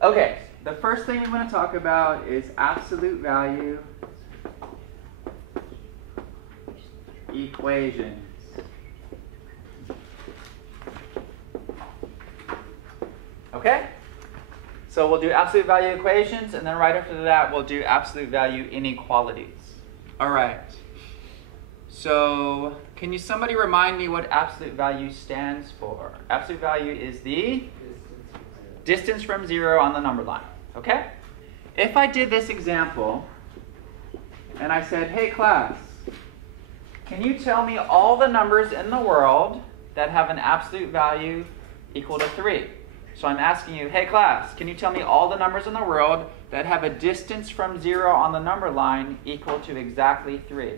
Okay, the first thing we want to talk about is absolute value equations. Okay? So we'll do absolute value equations, and then right after that we'll do absolute value inequalities. All right. So can somebody remind me what absolute value stands for? Absolute value is the distance from 0 on the number line. Okay? If I did this example, and I said, hey class, can you tell me all the numbers in the world that have an absolute value equal to 3? So I'm asking you, hey class, can you tell me all the numbers in the world that have a distance from 0 on the number line equal to exactly 3?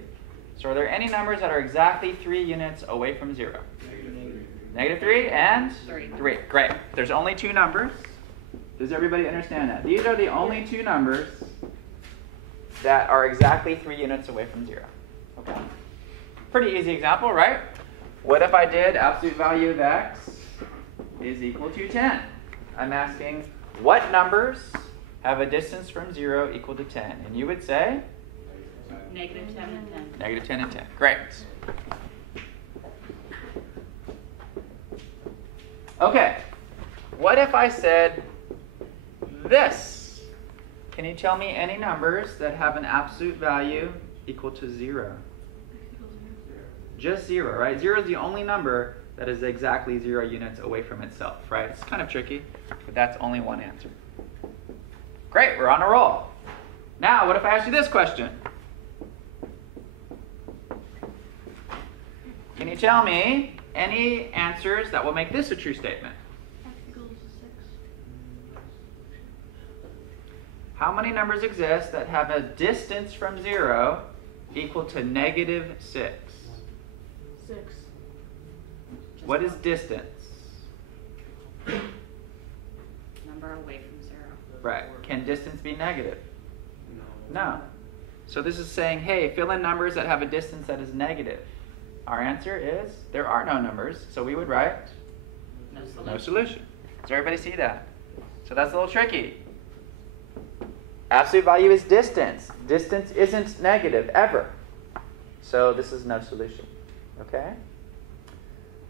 So are there any numbers that are exactly 3 units away from 0? Negative 3 and 3. Great. There's only 2 numbers. Does everybody understand that? These are the only 2 numbers that are exactly 3 units away from 0. Okay. Pretty easy example, right? What if I did absolute value of x is equal to 10? I'm asking what numbers have a distance from 0 equal to 10? And you would say? Negative 10 and 10. Negative 10 and 10. Great. Okay. What if I said this? Can you tell me any numbers that have an absolute value equal to 0? Just 0, right? 0 is the only number that is exactly 0 units away from itself, right? It's kind of tricky, but that's only one answer. Great, we're on a roll. Now, what if I ask you this question? Can you tell me any answers that will make this a true statement? X equals 6. How many numbers exist that have a distance from 0 equal to negative 6? 6. What is distance? Number away from 0. Right. Can distance be negative? No. So this is saying, hey, fill in numbers that have a distance that is negative. Our answer is there are no numbers, so we would write no solution. Does everybody see that? So that's a little tricky. Absolute value is distance. Distance isn't negative ever. So this is no solution. Okay?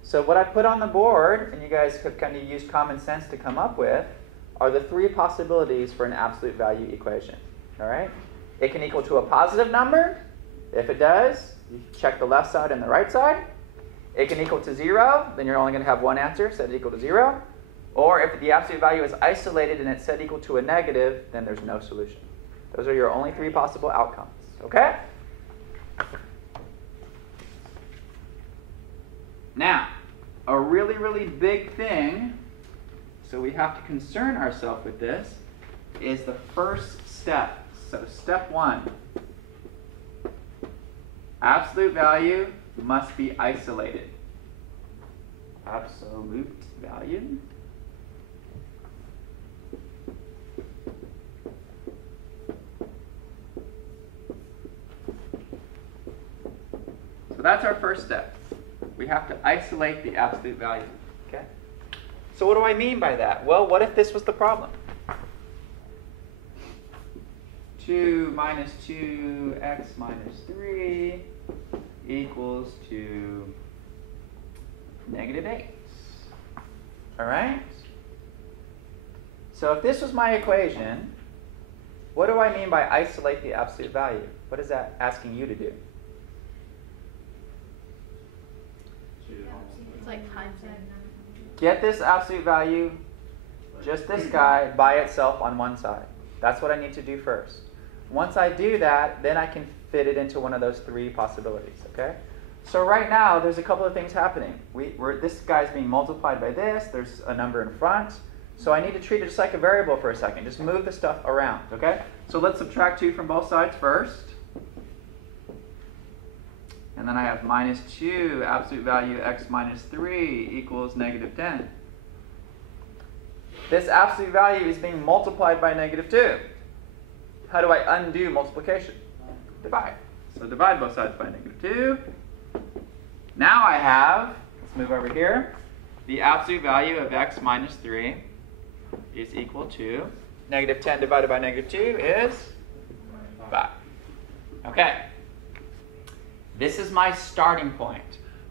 So what I put on the board, and you guys could kind of use common sense to come up with, are the 3 possibilities for an absolute value equation. All right? It can equal to a positive number. If it does, you check the left side and the right side. It can equal to 0, then you're only going to have one answer, set it equal to 0. Or if the absolute value is isolated and it's set equal to a negative, then there's no solution. Those are your only 3 possible outcomes. Okay? Now, a really, really big thing, so we have to concern ourselves with this, is the first step. So step 1. Absolute value must be isolated. Absolute value. So that's our first step. We have to isolate the absolute value. Okay? So what do I mean by that? Well, what if this was the problem? 2 minus 2x minus 3 equals to negative 8. All right? So if this was my equation, what do I mean by isolate the absolute value? What is that asking you to do? It's like times it. Get this absolute value, just this guy, by itself on one side. That's what I need to do first. Once I do that, then I can fit it into one of those 3 possibilities, okay? So right now, there's a couple of things happening. This guy's being multiplied by this. There's a number in front. So I need to treat it just like a variable for a second. Just move the stuff around, okay? So let's subtract 2 from both sides first. And then I have minus 2, absolute value x minus 3 equals negative 10. This absolute value is being multiplied by negative 2. How do I undo multiplication? Divide. So divide both sides by negative 2. Now I have, let's move over here, the absolute value of x minus 3 is equal to negative 10 divided by negative 2 is 5. Okay. This is my starting point.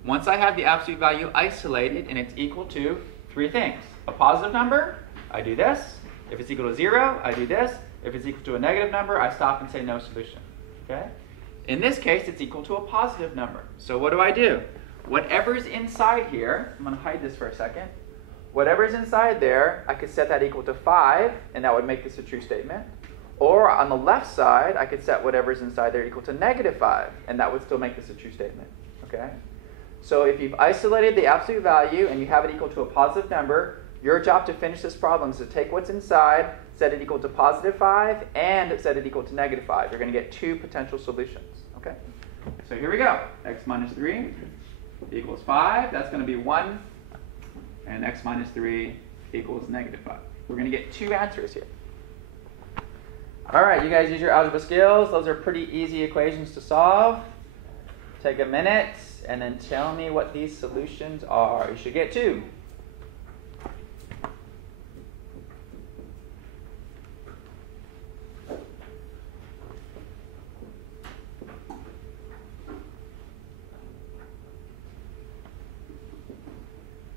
Once I have the absolute value isolated and it's equal to three things. A positive number, I do this. If it's equal to 0, I do this. If it's equal to a negative number, I stop and say no solution. Okay? In this case, it's equal to a positive number. So what do? Whatever's inside here, I'm going to hide this for a second. Whatever's inside there, I could set that equal to 5, and that would make this a true statement. Or on the left side, I could set whatever's inside there equal to negative 5, and that would still make this a true statement. Okay? So if you've isolated the absolute value and you have it equal to a positive number, your job to finish this problem is to take what's inside, set it equal to positive 5, and set it equal to negative 5. You're going to get two potential solutions. Okay? So here we go. X minus 3 equals 5. That's going to be 1. And x minus 3 equals negative 5. We're going to get two answers here. All right, you guys use your algebra skills. Those are pretty easy equations to solve. Take a minute and then tell me what these solutions are. You should get two.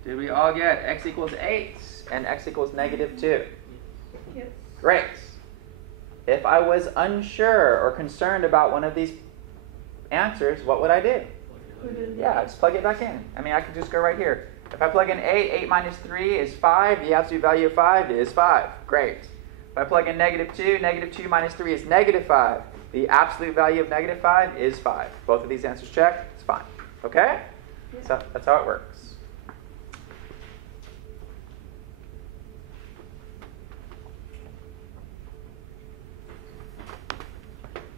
Did we all get x equals 8 and x equals negative 2? Yes. Great. If I was unsure or concerned about one of these answers, what would I do? Yeah, just plug it back in. I mean, I could just go right here. If I plug in 8 minus 3 is 5. The absolute value of 5 is 5. Great. If I plug in negative 2 minus 3 is negative 5. The absolute value of negative 5 is 5. Both of these answers check. It's fine. Okay? Yeah. So that's how it works.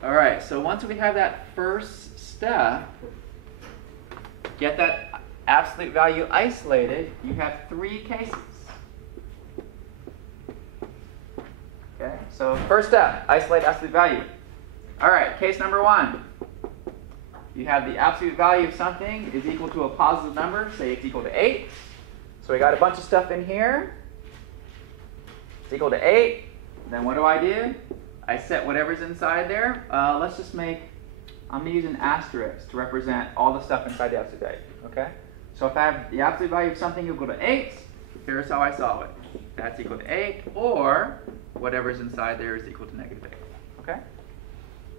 All right, so once we have that first step, get that absolute value isolated, you have three cases. Okay, so first step, isolate absolute value. All right, case number 1. You have the absolute value of something is equal to a positive number, say it's equal to 8. So we got a bunch of stuff in here. It's equal to 8. Then what do? I set whatever's inside there. Let's just make, I'm going to use an asterisk to represent all the stuff inside the absolute value. Okay? So if I have the absolute value of something equal to 8, here's how I solve it. That's equal to 8, or whatever's inside there is equal to negative 8. Okay?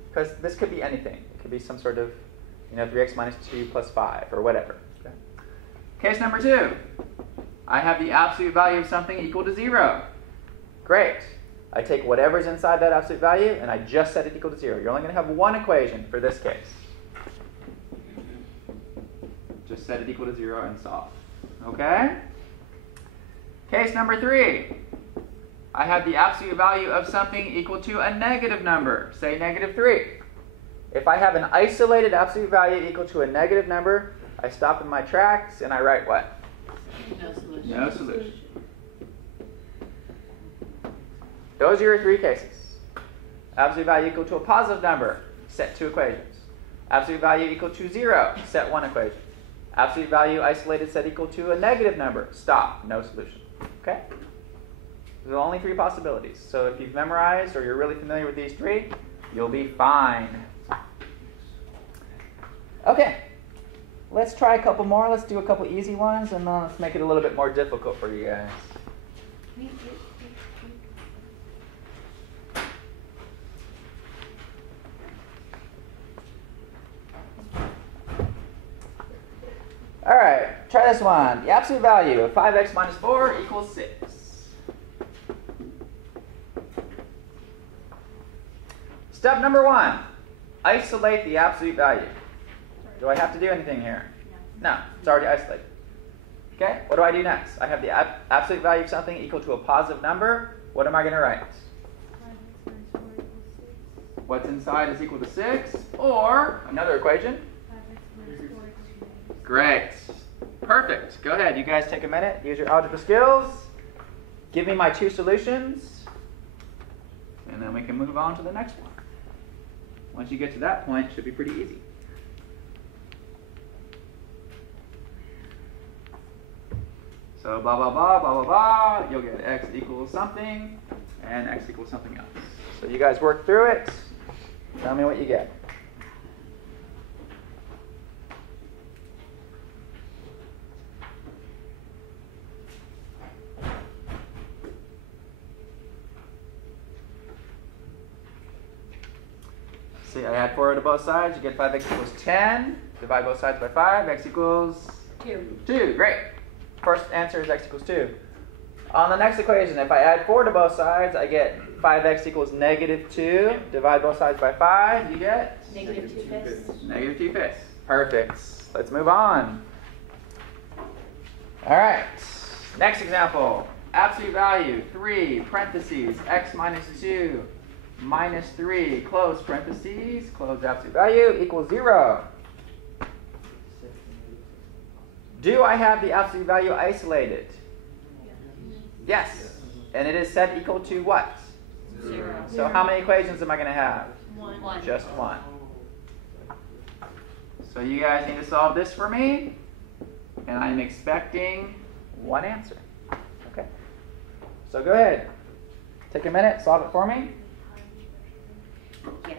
Because this could be anything. It could be some sort of, 3x minus 2 plus 5, or whatever. Okay? Case number 2. I have the absolute value of something equal to 0. Great. I take whatever's inside that absolute value, and I just set it equal to 0. You're only going to have one equation for this case. Just set it equal to 0 and solve. Okay? Case number 3. I have the absolute value of something equal to a negative number, say negative 3. If I have an isolated absolute value equal to a negative number, I stop in my tracks and I write what? No solution. No solution. Those are your three cases. Absolute value equal to a positive number, set two equations. Absolute value equal to 0, set one equation. Absolute value isolated set equal to a negative number, stop, no solution. Okay? There's only three possibilities. So if you've memorized or you're really familiar with these three, you'll be fine. Okay. Let's try a couple more. Let's do a couple easy ones, and then let's make it a little bit more difficult for you guys. All right, try this one. The absolute value of 5x minus 4 equals 6. Step number 1, isolate the absolute value. Do I have to do anything here? No, it's already isolated. Okay, what do I do next? I have the absolute value of something equal to a positive number. What am I going to write? What's inside is equal to 6, or another equation. Great. Perfect. Go ahead. You guys take a minute. Use your algebra skills. Give me my two solutions. And then we can move on to the next one. Once you get to that point, it should be pretty easy. So blah, blah, blah, blah, blah, blah. You'll get x equals something and x equals something else. So you guys work through it. Tell me what you get. See, I add 4 to both sides. You get 5x equals 10. Divide both sides by 5. X equals 2. 2. Great. First answer is x equals 2. On the next equation, if I add 4 to both sides, I get 5x equals negative 2. Divide both sides by 5. You get? Negative 2/5. Negative 2/5. Perfect. Let's move on. All right. Next example. Absolute value 3 parentheses x minus 2 minus 3 close parentheses close absolute value equals 0. Do I have the absolute value isolated? Yes. And it is set equal to what? 0. So how many equations am I going to have? 1. Just one. So you guys need to solve this for me. And I'm expecting one answer. Okay. So go ahead. Take a minute, solve it for me. Yeah.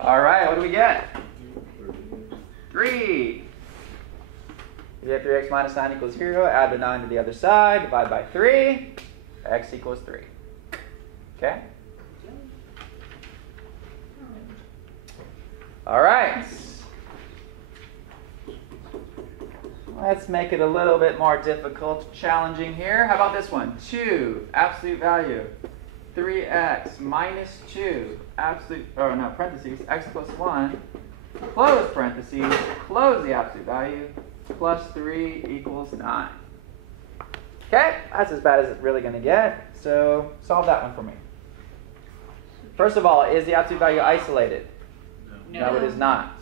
All right, what do we get? 3. You get 3x minus 9 equals 0. Add the 9 to the other side. Divide by 3. X equals 3. Okay? All right. Let's make it a little bit more difficult, challenging here. How about this one? 2, absolute value. 3x minus 2, parentheses, x plus 1, close parentheses, close the absolute value, plus 3 equals 9. Okay, that's as bad as it's really going to get. So solve that one for me. First of all, is the absolute value isolated? No, it is not.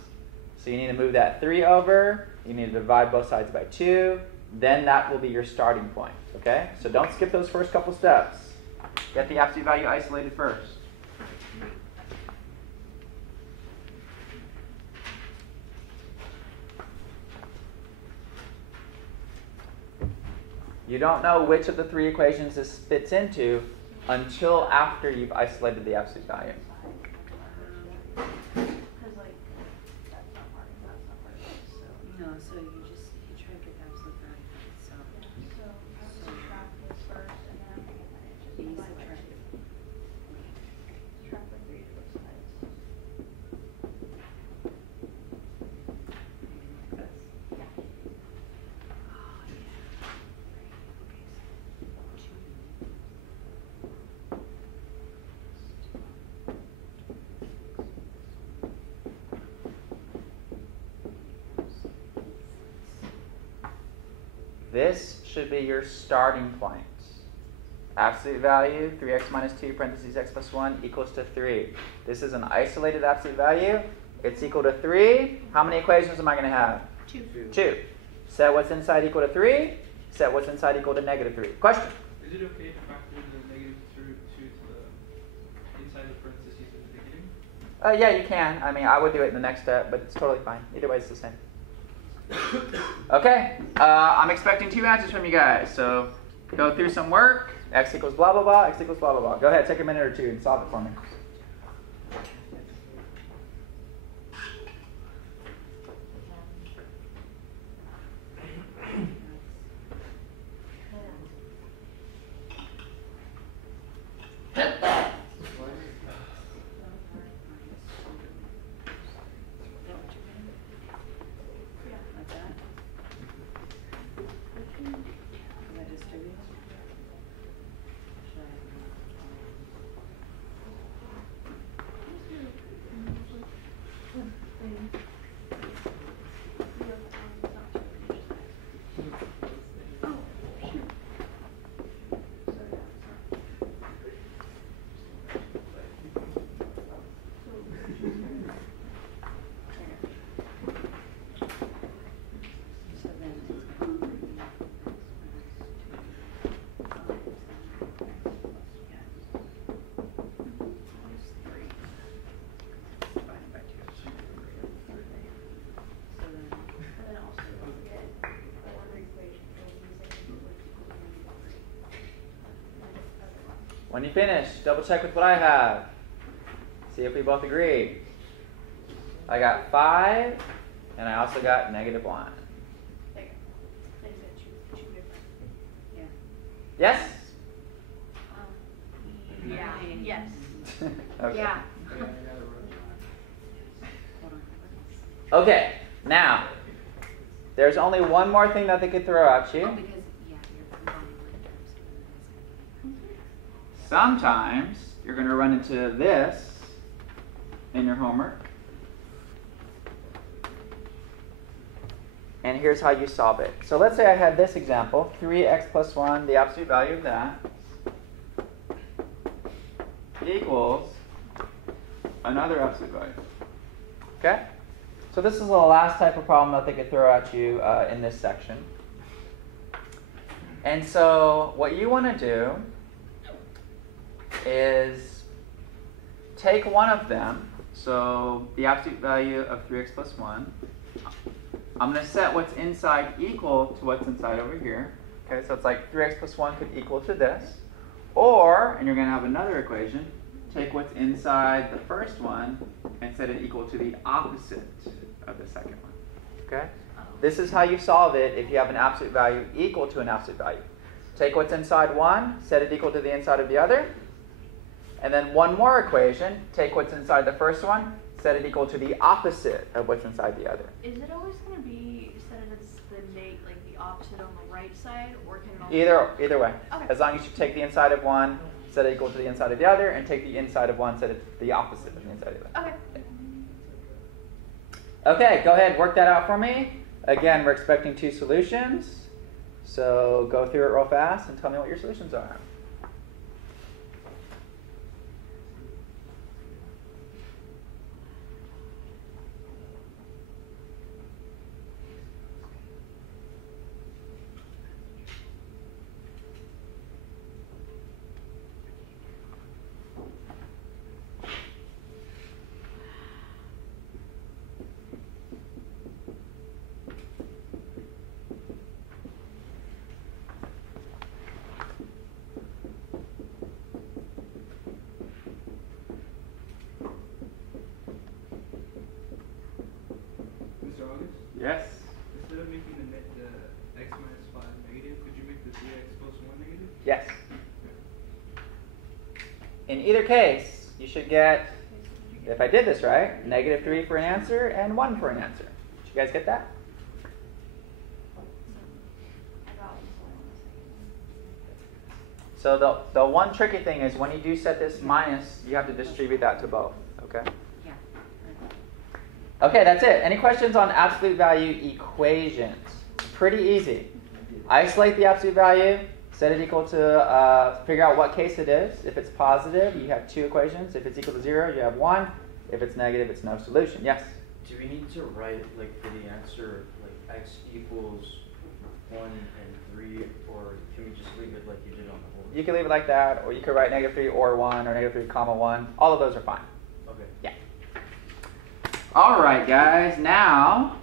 So you need to move that 3 over. You need to divide both sides by 2. Then that will be your starting point. Okay? So don't skip those first couple steps. Get the absolute value isolated first. You don't know which of the 3 equations this fits into until after you've isolated the absolute value. No, so you try to get the absolute value. So subtract this first and then you subtract it. Subtract by 3 to both sides. Yeah. Oh, yeah. This should be your starting point. Absolute value, 3x minus 2, parentheses, x plus 1 equals to 3. This is an isolated absolute value. It's equal to 3. How many equations am I going to have? 2. 2. Set what's inside equal to 3. Set what's inside equal to negative 3. Question? Is it okay to factor in the negative 2 to the inside the parentheses in the beginning? Yeah, you can. I mean, I would do it in the next step, but it's totally fine. Either way, it's the same. Okay, I'm expecting 2 answers from you guys. So go through some work. X equals blah, blah, blah. X equals blah, blah, blah. Go ahead, take a minute or 2 and solve it for me. When you finish, double check with what I have. See if we both agree. I got 5, and I also got -1. There you go. They said two different. Yeah. Yes? Yeah. Yes. Okay. Yeah. Yeah, I got it right. Hold on. Okay, now, there's only one more thing that they could throw at Oh, you. because you're combining like terms. Sometimes you're going to run into this in your homework. And here's how you solve it. So let's say I had this example, 3x plus 1, the absolute value of that, equals another absolute value. Okay? So this is the last type of problem that they could throw at you in this section. And so what you want to do is take one of them, so the absolute value of 3x plus 1. I'm going to set what's inside equal to what's inside over here. Okay, so it's like 3x plus 1 could equal to this. Or, and you're going to have another equation, take what's inside the first one and set it equal to the opposite of the second one. Okay? This is how you solve it if you have an absolute value equal to an absolute value. Take what's inside one, set it equal to the inside of the other. And then one more equation, take what's inside the first one, set it equal to the opposite of what's inside the other. Is it always going to be set as the opposite on the right side, or can it also Either way. Okay. As long as you take the inside of one, set it equal to the inside of the other, and take the inside of one, set it the opposite of the inside of the other. Okay. Okay, go ahead, work that out for me. Again, we're expecting 2 solutions. So go through it real fast and tell me what your solutions are. Mr. August, Yes? instead of making the x minus 5 negative, could you make the 3x plus 1 negative? Yes. In either case, you should get, if I did this right, -3 for an answer and 1 for an answer. Did you guys get that? So the one tricky thing is when you do set this minus, you have to distribute that to both. Okay? Yeah. Okay, that's it. Any questions on absolute value equations? Pretty easy. Isolate the absolute value, set it equal to, figure out what case it is. If it's positive, you have 2 equations. If it's equal to 0, you have 1. If it's negative, it's no solution. Yes? Do we need to write, like, for the answer, like, x equals 1 and 3, or can we just leave it like you did on the whole? You can leave it like that, or you could write -3 or 1, or -3 comma 1. All of those are fine. Okay. Yeah. All right, guys. Now,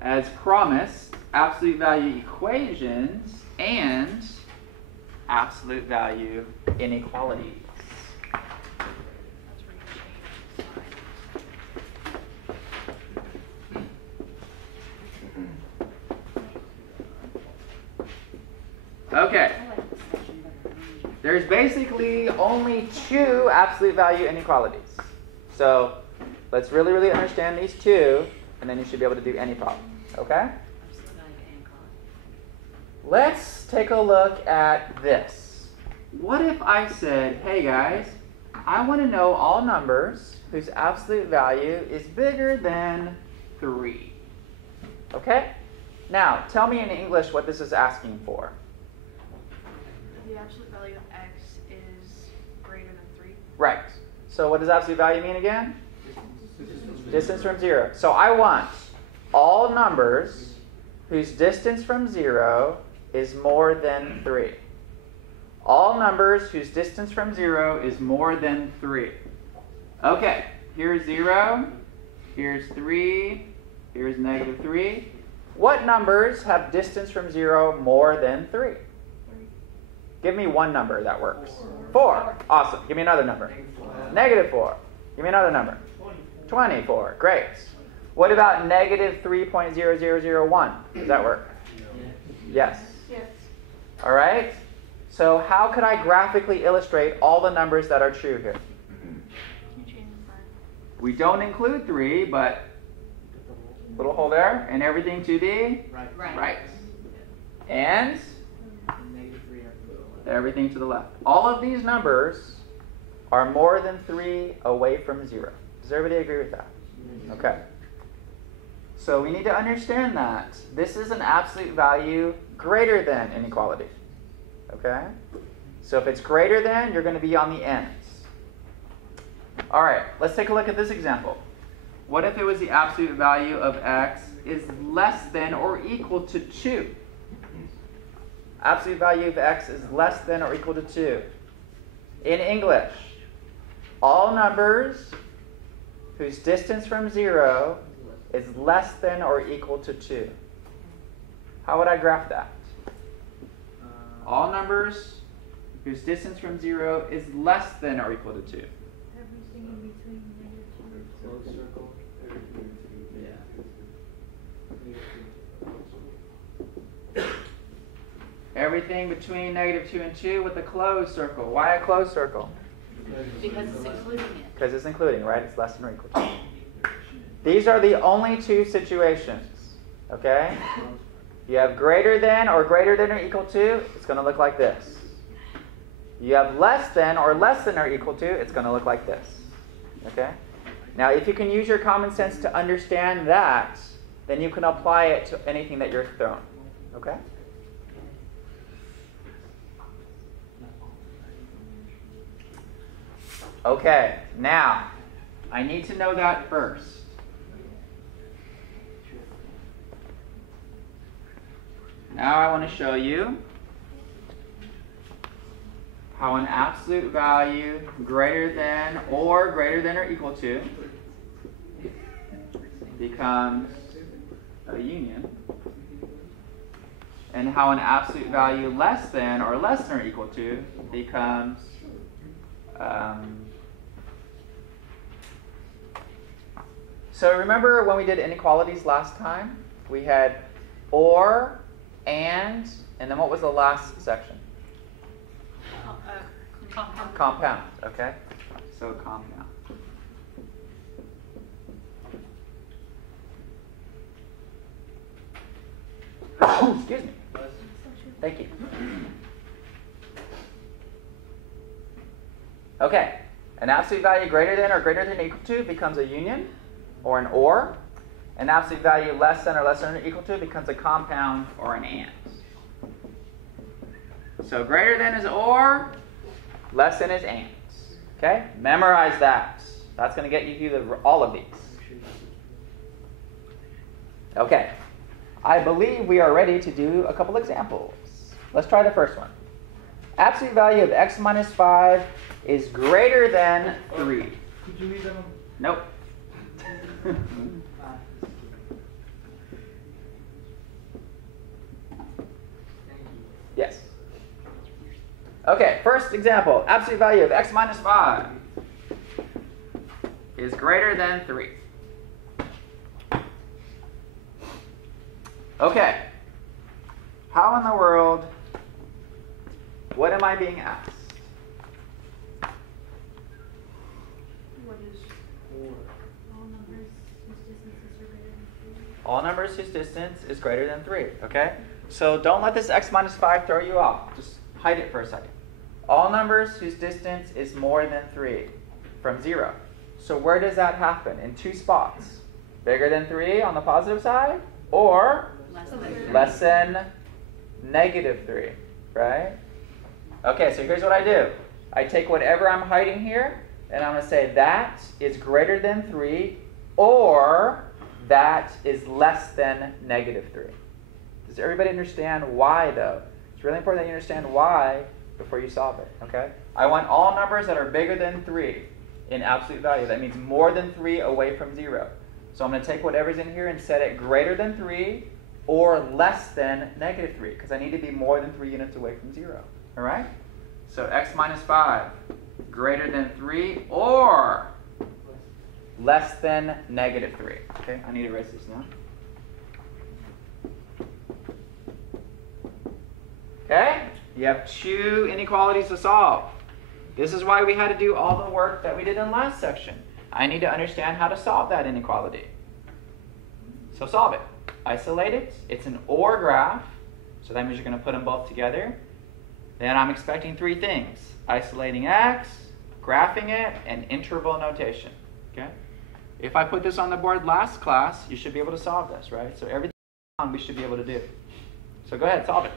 as promised, absolute value equations and absolute value inequalities. That's where you change the sign. Okay. I like this section better. There's basically only 2 absolute value inequalities. So let's really, really understand these 2, and then you should be able to do any problem. Okay? Absolute value and quality. Let's take a look at this. What if I said, hey guys, I want to know all numbers whose absolute value is bigger than 3. Okay? Now, tell me in English what this is asking for. The absolute value of x is greater than 3. Right. So what does absolute value mean again? Distance from 0. So I want all numbers whose distance from 0 is more than 3. All numbers whose distance from 0 is more than 3. Okay, here's 0, here's 3, here's -3. What numbers have distance from 0 more than 3? Give me one number that works. 4. Awesome. Give me another number. Negative 4. Give me another number. 24. Great. What about negative 3.0001? Does that work? Yes. Yes. All right. So how could I graphically illustrate all the numbers that are true here? You change the sign. We don't include 3, but little hole there, and everything to the right. And everything to the left. All of these numbers are more than 3 away from 0. Does everybody agree with that? Okay. So we need to understand that this is an absolute value greater than inequality. Okay? So if it's greater than, you're going to be on the ends. All right, let's take a look at this example. What if it was the absolute value of x is less than or equal to 2? Absolute value of x is less than or equal to 2. In English, all numbers whose distance from 0 is less than or equal to 2. How would I graph that? All numbers whose distance from 0 is less than or equal to 2. Everything in between negative 2 and 2. Closed circle. Everything between negative 2 and 2 with a closed circle. Why a closed circle? Because it's including it. Because it's including, right? It's less than or equal to. These are the only two situations. Okay? You have greater than or equal to, it's going to look like this. You have less than or equal to, it's going to look like this. Okay? Now, if you can use your common sense to understand that, then you can apply it to anything that you're thrown. Okay? Okay, now, I need to know that first. Now I want to show you how an absolute value greater than or equal to becomes a union, and how an absolute value less than or equal to becomes so remember when we did inequalities last time? We had or, and then what was the last section? Compound. Compound, okay? So compound. Excuse me. Thank you. Okay. An absolute value greater than or equal to becomes a union, or an or. An absolute value less than or equal to becomes a compound, or an and. So greater than is or, less than is and. Okay? Memorize that. That's going to get you through all of these. Okay. I believe we are ready to do a couple examples. Let's try the first one. Absolute value of x minus 5 is greater than 3. Could you read that one? Nope. Yes. Okay, first example. Absolute value of x minus 5 is greater than 3. Okay. How in the world, what am I being asked? What is all numbers whose distances are greater than 3? All numbers whose distance is greater than 3, okay? So don't let this x minus 5 throw you off. Just hide it for a second. All numbers whose distance is more than 3 from 0. So where does that happen? In two spots. Bigger than 3 on the positive side, or less than negative 3, right? Okay, so here's what I do. I take whatever I'm hiding here, and I'm going to say that is greater than 3, or that is less than negative 3. Does everybody understand why, though? It's really important that you understand why before you solve it, okay? I want all numbers that are bigger than 3 in absolute value. That means more than 3 away from 0. So I'm going to take whatever's in here and set it greater than 3 or less than negative 3, because I need to be more than 3 units away from 0, All right? So x minus 5 greater than 3 or less than negative 3. Okay, I need to erase this now. Okay, you have 2 inequalities to solve. This is why we had to do all the work that we did in last section. I need to understand how to solve that inequality. So solve it. Isolate it. It's an OR graph, so that means you're going to put them both together. Then I'm expecting 3 things: isolating x, graphing it, and interval notation. Okay? If I put this on the board last class, you should be able to solve this, right? So everything we should be able to do. So go ahead, solve it.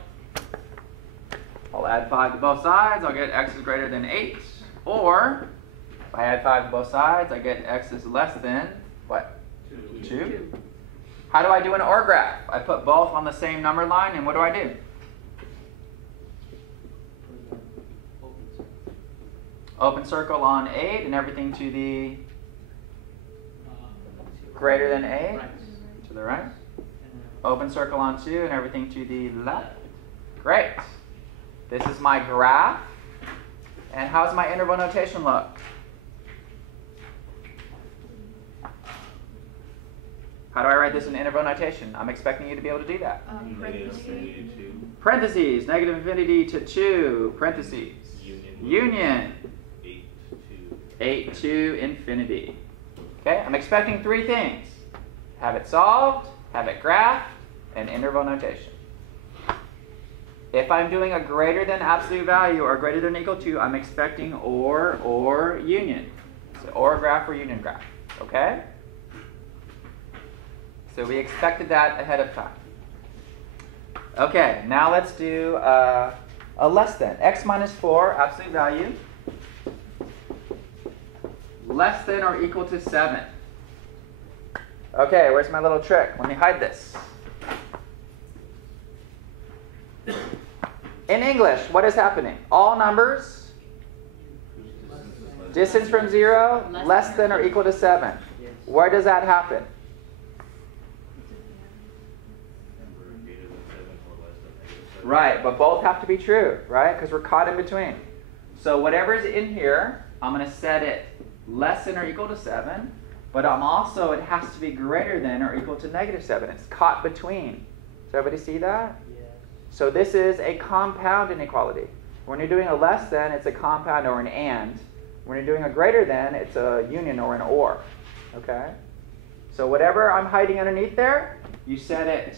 I'll add 5 to both sides. I'll get x is greater than 8. Or, if I add 5 to both sides, I get x is less than, what? 2. How do I do an OR graph? I put both on the same number line, and what do I do? Open circle on 8, and everything to the greater than 8, to the right. Open circle on 2, and everything to the left. Great. This is my graph. And how's my interval notation look? How do I write this in interval notation? I'm expecting you to be able to do that. Parentheses, negative infinity to 2, parentheses. Union. 8 to infinity. Okay, I'm expecting 3 things. Have it solved, have it graphed, and interval notation. If I'm doing a greater than absolute value or greater than or equal to, I'm expecting or union. So or graph or union graph. Okay? So we expected that ahead of time. Okay, now let's do a less than. X minus 4, absolute value, less than or equal to 7. Okay, where's my little trick? Let me hide this. In English, what is happening? All numbers, distance from 0, less than or equal to 7. Where does that happen? Right, but both have to be true, right? Because we're caught in between. So whatever's in here, I'm going to set it less than or equal to 7, but it has to be greater than or equal to negative 7. It's caught between. Does everybody see that? So this is a compound inequality. When you're doing a less than, it's a compound or an and. When you're doing a greater than, it's a union or an or. Okay? So whatever I'm hiding underneath there, you set it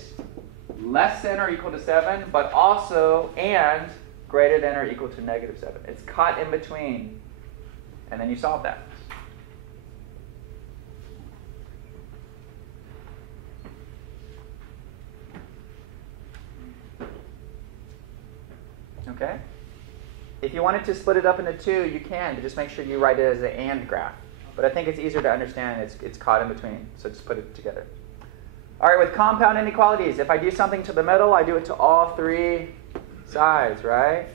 less than or equal to 7, but also and greater than or equal to negative 7. It's caught in between. And then you solve that. Okay? If you wanted to split it up into 2, you can, but just make sure you write it as an and graph. But I think it's easier to understand. It's caught in between, so just put it together. All right, with compound inequalities, if I do something to the middle, I do it to all 3 sides, right?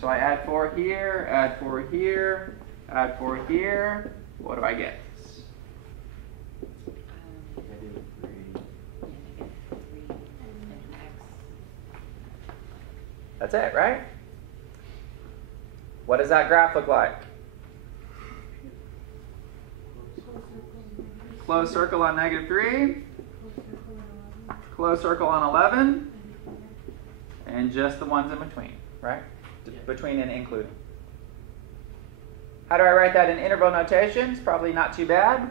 So I add 4 here, add 4 here, add 4 here. What do I get? That's it, right? What does that graph look like? Closed circle on negative 3. Closed circle on 11. And just the ones in between, right? Between and including. How do I write that in interval notation? It's probably not too bad.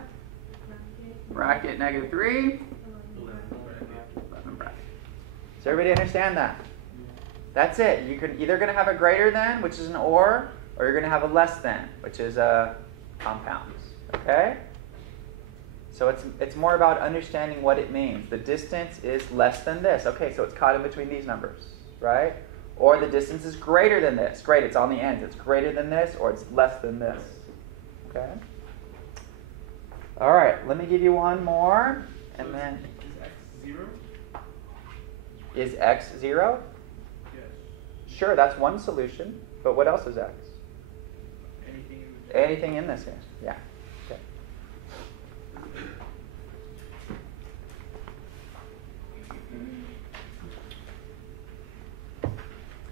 Bracket negative 3. 11 bracket. Does everybody understand that? That's it. You're either going to have a greater than, which is an or you're going to have a less than, which is a compound. Okay? So it's more about understanding what it means. The distance is less than this. Okay, so it's caught in between these numbers, right? Or the distance is greater than this. Great, it's on the ends. It's greater than this, or it's less than this. Okay? All right, let me give you one more, and then... Is x 0? Is x 0? Sure, that's one solution. But what else is x? Anything in this here. Yeah. Okay.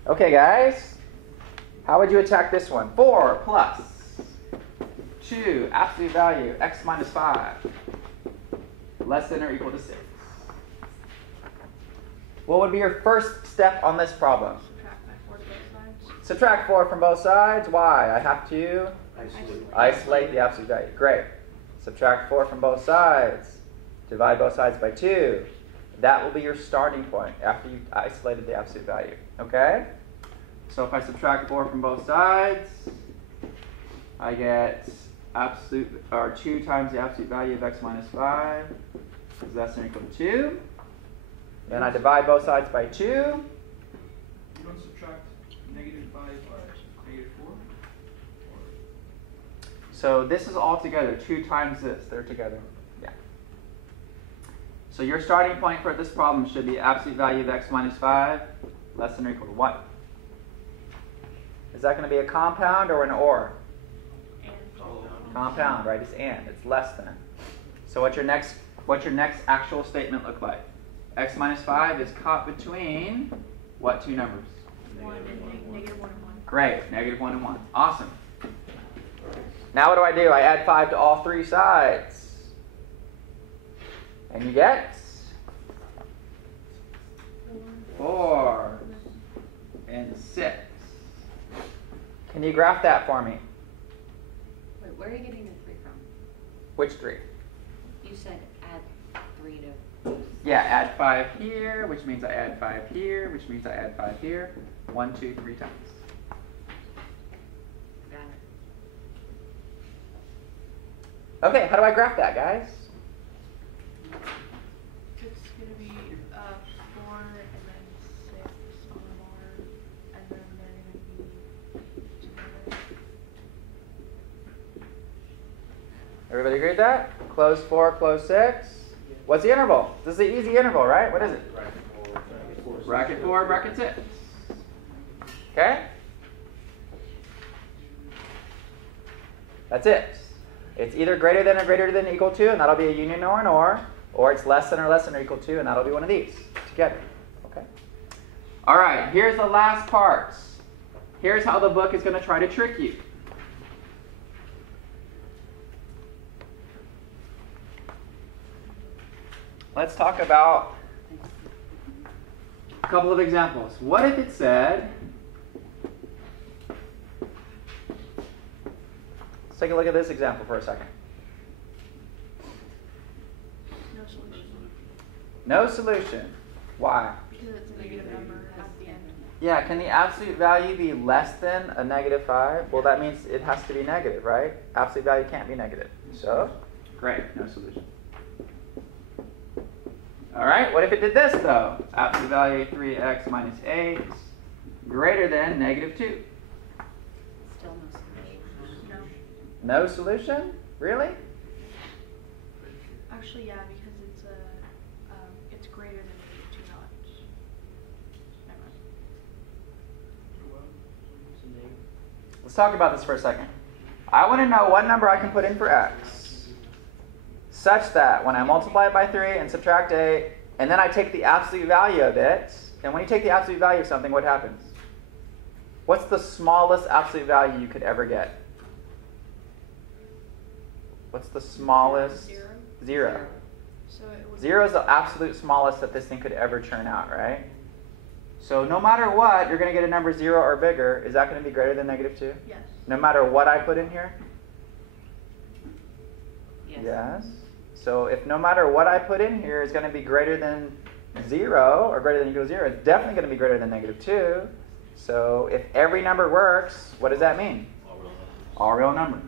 Okay, guys. How would you attack this one? 4 plus 2, absolute value, x minus 5, less than or equal to 6. What would be your first step on this problem? Subtract by 4 to both sides. Subtract 4 from both sides. Why? I have to Isolate. isolate the absolute value. Great. Subtract 4 from both sides. Divide both sides by 2. That will be your starting point after you've isolated the absolute value. Okay? So if I subtract 4 from both sides, I get absolute, or 2 times the absolute value of x minus 5 is less than or equal to 2. Then I divide both sides by 2. You don't subtract negative 5 by negative 4? Or So this is all together. 2 times this. They're together. Yeah. So your starting point for this problem should be absolute value of x minus 5 less than or equal to what? Is that going to be a compound or an or? Compound, right? It's and. It's less than. So what's your next actual statement look like? X minus 5 is caught between what two numbers? -1 and -1 and 1. Great. -1 and 1. Awesome. Now what do? I add 5 to all 3 sides. And you get 4 and 6. Can you graph that for me? Wait, where are you getting the 3 from? Which 3? You said add 3 to. Yeah, add 5 here, which means I add 5 here, which means I add 5 here. 1, 2, 3 times. Got it. Okay, how do I graph that, guys? It's going to be 4 and then 6 on the bar, and then they're going to be together. Everybody agree with that? Close 4, close 6. What's the interval? This is the easy interval, right? What is it? Bracket 4, bracket 6. Okay? That's it. It's either greater than or greater than equal to, and that'll be a union or an or it's less than or less than or equal to, and that'll be one of these together. Okay? All right, here's the last part. Here's how the book is going to try to trick you. Let's talk about a couple of examples. What if it said, let's take a look at this example for a second. No solution. No solution. Why? Because it's a negative number at the end. Yeah, can the absolute value be less than a -5? Well, that means it has to be negative, right? Absolute value can't be negative. So, great, no solution. All right, what if it did this, though? Absolute value 3x minus 8 greater than -2. Still no solution. No. No solution? Really? Actually, yeah, because it's greater than -2 not. Never mind. Let's talk about this for a second. I want to know what number I can put in for x such that when I multiply it by 3 and subtract 8, and then I take the absolute value of it, and when you take the absolute value of something, what happens? What's the smallest absolute value you could ever get? What's the smallest? 0. 0. So it would 0 is the absolute smallest that this thing could ever churn out, right? So no matter what, you're going to get a number 0 or bigger. Is that going to be greater than -2? Yes. No matter what I put in here? Yes. Yes. So if no matter what I put in here is going to be greater than 0 or greater than equal to 0, it's definitely going to be greater than -2. So if every number works, what does that mean? All real numbers.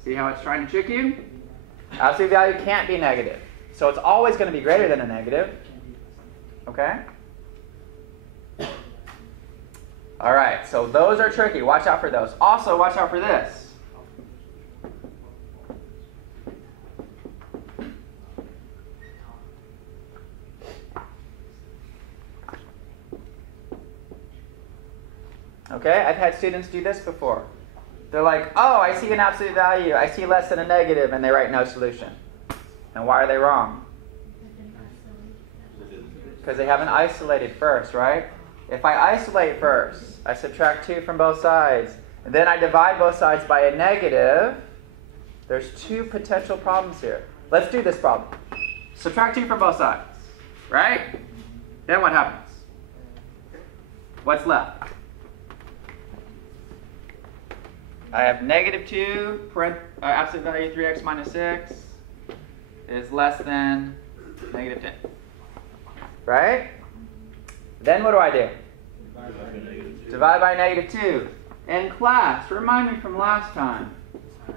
See how it's trying to trick you? Absolute value can't be negative. So it's always going to be greater than a negative. Okay? All right, so those are tricky. Watch out for those. Also, watch out for this. Okay, I've had students do this before. They're like, oh, I see an absolute value. I see less than a negative, and they write no solution. And why are they wrong? Because they haven't isolated first, right? If I isolate first, I subtract 2 from both sides, and then I divide both sides by a negative, there's 2 potential problems here. Let's do this problem. Subtract 2 from both sides, right? Then what happens? What's left? I have negative 2, absolute value 3x minus 6 is less than negative 10. Right? Then what do I do? Divide by negative 2. In class, remind me from last time,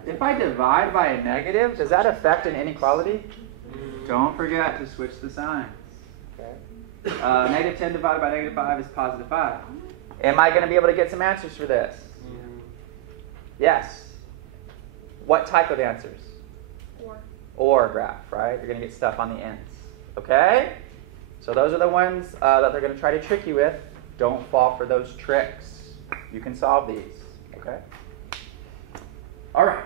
if I divide by a negative, does that affect an inequality? Don't forget to switch the signs. Okay. Negative 10 divided by negative 5 is positive 5. Am I going to be able to get some answers for this? Yes. What type of answers? Or graph, right? You're going to get stuff on the ends. Okay? So those are the ones that they're going to try to trick you with. Don't fall for those tricks. You can solve these. Okay? All right.